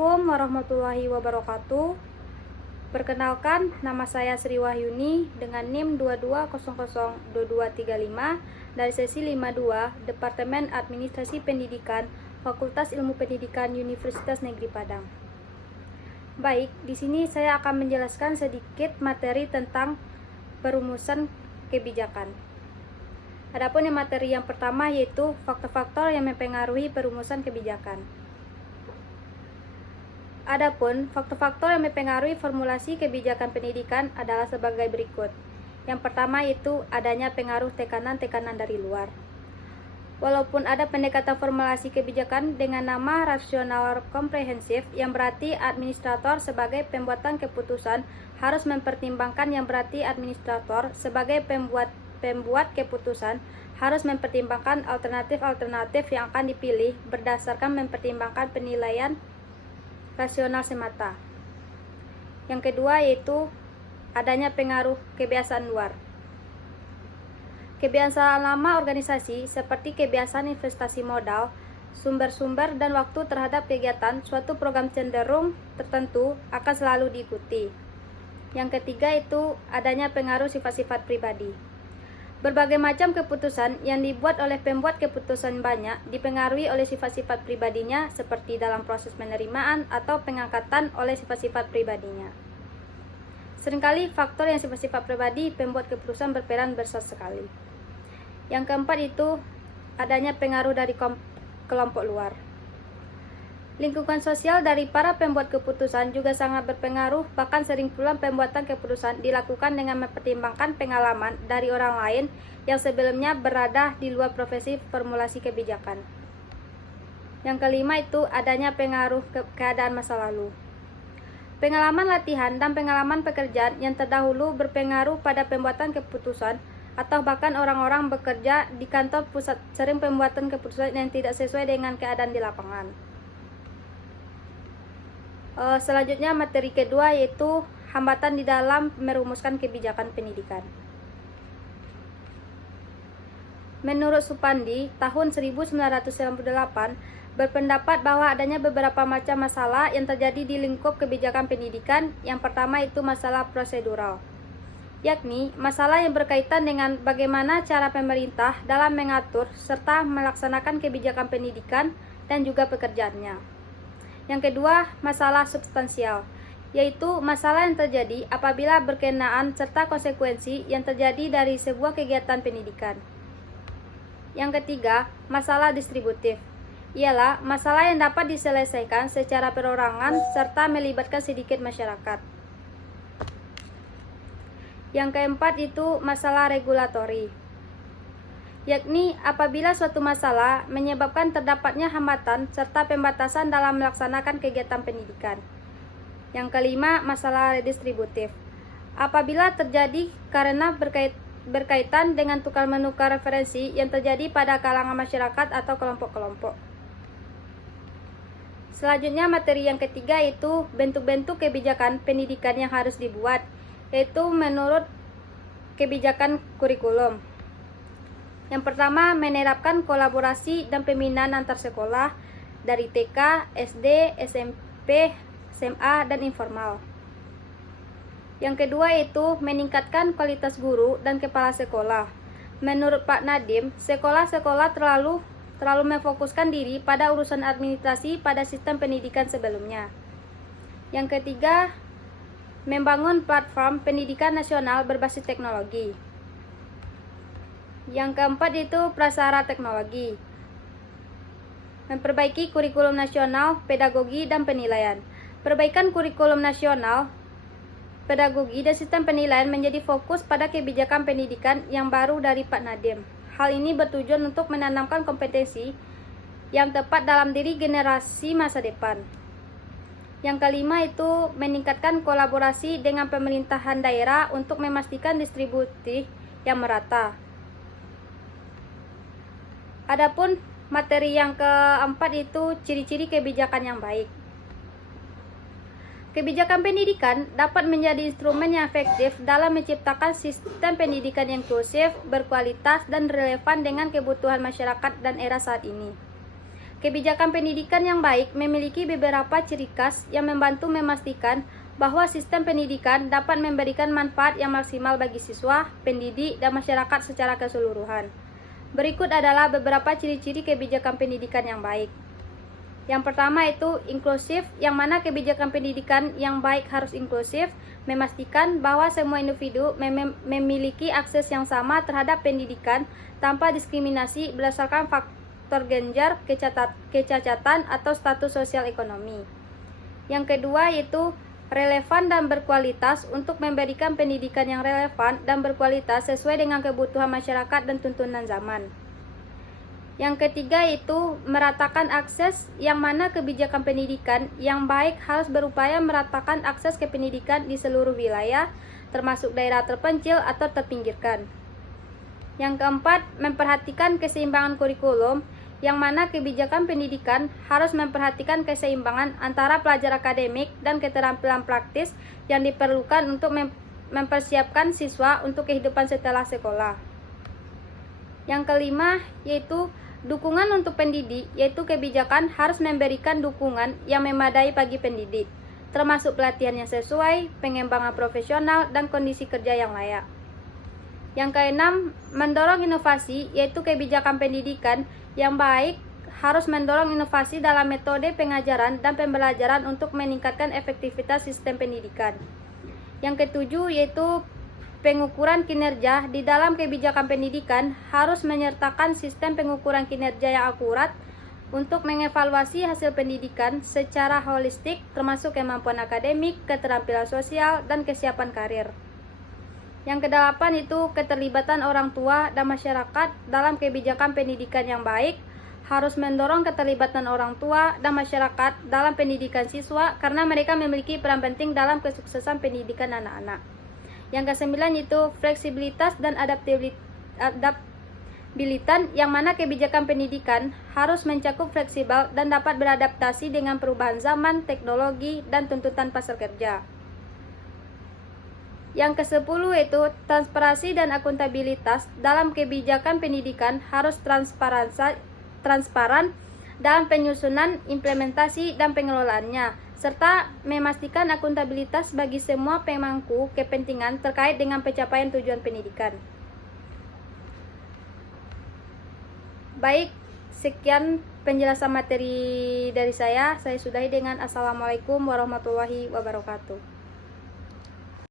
Assalamualaikum warahmatullahi wabarakatuh. Perkenalkan, nama saya Sri Wahyuni dengan NIM 22002235 dari sesi 52 Departemen Administrasi Pendidikan Fakultas Ilmu Pendidikan Universitas Negeri Padang. Baik, di sini saya akan menjelaskan sedikit materi tentang perumusan kebijakan. Adapun materi yang pertama yaitu faktor-faktor yang mempengaruhi perumusan kebijakan. Adapun faktor-faktor yang mempengaruhi formulasi kebijakan pendidikan adalah sebagai berikut. Yang pertama yaitu adanya pengaruh tekanan-tekanan dari luar. Walaupun ada pendekatan formulasi kebijakan dengan nama rasional komprehensif, yang berarti administrator sebagai pembuatan keputusan harus mempertimbangkan, yang berarti administrator sebagai pembuat keputusan harus mempertimbangkan alternatif-alternatif yang akan dipilih berdasarkan mempertimbangkan penilaian rasional semata. Yang kedua yaitu adanya pengaruh kebiasaan luar. Kebiasaan lama organisasi seperti kebiasaan investasi modal, sumber-sumber dan waktu terhadap kegiatan suatu program cenderung tertentu akan selalu diikuti. Yang ketiga itu adanya pengaruh sifat-sifat pribadi. Berbagai macam keputusan yang dibuat oleh pembuat keputusan banyak dipengaruhi oleh sifat-sifat pribadinya, seperti dalam proses penerimaan atau pengangkatan oleh sifat-sifat pribadinya. Seringkali faktor yang sifat-sifat pribadi pembuat keputusan berperan besar sekali. Yang keempat itu adanya pengaruh dari kelompok luar. Lingkungan sosial dari para pembuat keputusan juga sangat berpengaruh, bahkan sering pula pembuatan keputusan dilakukan dengan mempertimbangkan pengalaman dari orang lain yang sebelumnya berada di luar profesi formulasi kebijakan. Yang kelima itu adanya pengaruh keadaan masa lalu. Pengalaman latihan dan pengalaman pekerjaan yang terdahulu berpengaruh pada pembuatan keputusan, atau bahkan orang-orang bekerja di kantor pusat sering pembuatan keputusan yang tidak sesuai dengan keadaan di lapangan. Selanjutnya materi kedua yaitu hambatan di dalam merumuskan kebijakan pendidikan. Menurut Supandi, tahun 1998 berpendapat bahwa adanya beberapa macam masalah yang terjadi di lingkup kebijakan pendidikan. Yang pertama itu masalah prosedural, yakni masalah yang berkaitan dengan bagaimana cara pemerintah dalam mengatur serta melaksanakan kebijakan pendidikan dan juga pekerjaannya. Yang kedua, masalah substansial, yaitu masalah yang terjadi apabila berkenaan serta konsekuensi yang terjadi dari sebuah kegiatan pendidikan. Yang ketiga, masalah distributif, ialah masalah yang dapat diselesaikan secara perorangan serta melibatkan sedikit masyarakat. Yang keempat itu masalah regulatori, yakni apabila suatu masalah menyebabkan terdapatnya hambatan serta pembatasan dalam melaksanakan kegiatan pendidikan. Yang kelima, masalah redistributif, apabila terjadi karena berkaitan dengan tukar-menukar referensi yang terjadi pada kalangan masyarakat atau kelompok-kelompok. Selanjutnya materi yang ketiga itu bentuk-bentuk kebijakan pendidikan yang harus dibuat, yaitu menurut kebijakan kurikulum. Yang pertama, menerapkan kolaborasi dan pembinaan antar sekolah dari TK, SD, SMP, SMA, dan informal. Yang kedua itu meningkatkan kualitas guru dan kepala sekolah. Menurut Pak Nadiem, sekolah-sekolah terlalu memfokuskan diri pada urusan administrasi pada sistem pendidikan sebelumnya. Yang ketiga, membangun platform pendidikan nasional berbasis teknologi. Yang keempat itu prasarana teknologi. Memperbaiki kurikulum nasional, pedagogi, dan penilaian. Perbaikan kurikulum nasional, pedagogi, dan sistem penilaian menjadi fokus pada kebijakan pendidikan yang baru dari Pak Nadiem. Hal ini bertujuan untuk menanamkan kompetensi yang tepat dalam diri generasi masa depan. Yang kelima itu meningkatkan kolaborasi dengan pemerintahan daerah untuk memastikan distribusi yang merata. Adapun materi yang keempat itu ciri-ciri kebijakan yang baik. Kebijakan pendidikan dapat menjadi instrumen yang efektif dalam menciptakan sistem pendidikan yang inklusif, berkualitas, dan relevan dengan kebutuhan masyarakat dan era saat ini. Kebijakan pendidikan yang baik memiliki beberapa ciri khas yang membantu memastikan bahwa sistem pendidikan dapat memberikan manfaat yang maksimal bagi siswa, pendidik, dan masyarakat secara keseluruhan. Berikut adalah beberapa ciri-ciri kebijakan pendidikan yang baik. Yang pertama itu inklusif, yang mana kebijakan pendidikan yang baik harus inklusif, memastikan bahwa semua individu memiliki akses yang sama terhadap pendidikan tanpa diskriminasi berdasarkan faktor gender, kecacatan, atau status sosial ekonomi. Yang kedua yaitu relevan dan berkualitas, untuk memberikan pendidikan yang relevan dan berkualitas sesuai dengan kebutuhan masyarakat dan tuntunan zaman. Yang ketiga yaitu meratakan akses, yang mana kebijakan pendidikan yang baik harus berupaya meratakan akses ke pendidikan di seluruh wilayah, termasuk daerah terpencil atau terpinggirkan. Yang keempat, memperhatikan keseimbangan kurikulum, yang mana kebijakan pendidikan harus memperhatikan keseimbangan antara pelajar akademik dan keterampilan praktis yang diperlukan untuk mempersiapkan siswa untuk kehidupan setelah sekolah. Yang kelima yaitu dukungan untuk pendidik, yaitu kebijakan harus memberikan dukungan yang memadai bagi pendidik, termasuk pelatihan yang sesuai, pengembangan profesional, dan kondisi kerja yang layak. Yang keenam, mendorong inovasi, yaitu kebijakan pendidikan yang baik harus mendorong inovasi dalam metode pengajaran dan pembelajaran untuk meningkatkan efektivitas sistem pendidikan. Yang ketujuh yaitu pengukuran kinerja, di dalam kebijakan pendidikan harus menyertakan sistem pengukuran kinerja yang akurat untuk mengevaluasi hasil pendidikan secara holistik, termasuk kemampuan akademik, keterampilan sosial, dan kesiapan karir. Yang kedelapan itu keterlibatan orang tua dan masyarakat dalam kebijakan pendidikan yang baik harus mendorong keterlibatan orang tua dan masyarakat dalam pendidikan siswa karena mereka memiliki peran penting dalam kesuksesan pendidikan anak-anak. Yang kesembilan itu fleksibilitas dan adaptabilitas, yang mana kebijakan pendidikan harus mencakup fleksibel dan dapat beradaptasi dengan perubahan zaman, teknologi, dan tuntutan pasar kerja. Yang ke-10 itu transparansi dan akuntabilitas dalam kebijakan pendidikan harus transparan dalam penyusunan, implementasi, dan pengelolaannya, serta memastikan akuntabilitas bagi semua pemangku kepentingan terkait dengan pencapaian tujuan pendidikan. Baik, sekian penjelasan materi dari saya. Saya sudahi dengan Assalamualaikum warahmatullahi wabarakatuh.